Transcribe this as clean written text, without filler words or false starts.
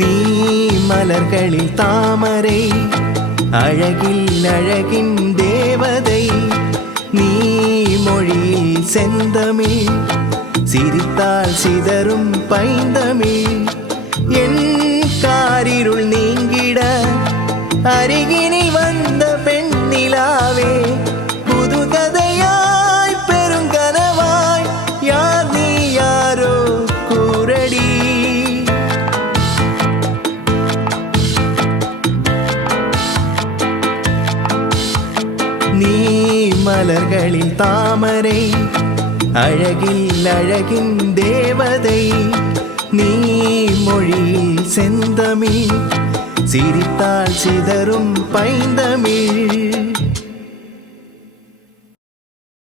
நீ மலர்களில் தாமரை, அழகில் அழகின் தேவதை. நீ மொழியில் செந்தமிழ், சிரித்தால் சிதறும் பைந்தமிழ். என் காரிருள் நீங்கிட அருகினில் வந்த பெண்ணிலாவே, புது கதையாய் பெருங்கனவாய் யார் நீ யாரோ கூரடி. நீ மலர்களில் தாமரை, அழகில் அழகின் தேவதை. நீ மொழியில் செந்தமிழ், சிரித்தால் சிதறும் பைந்தமிழ்.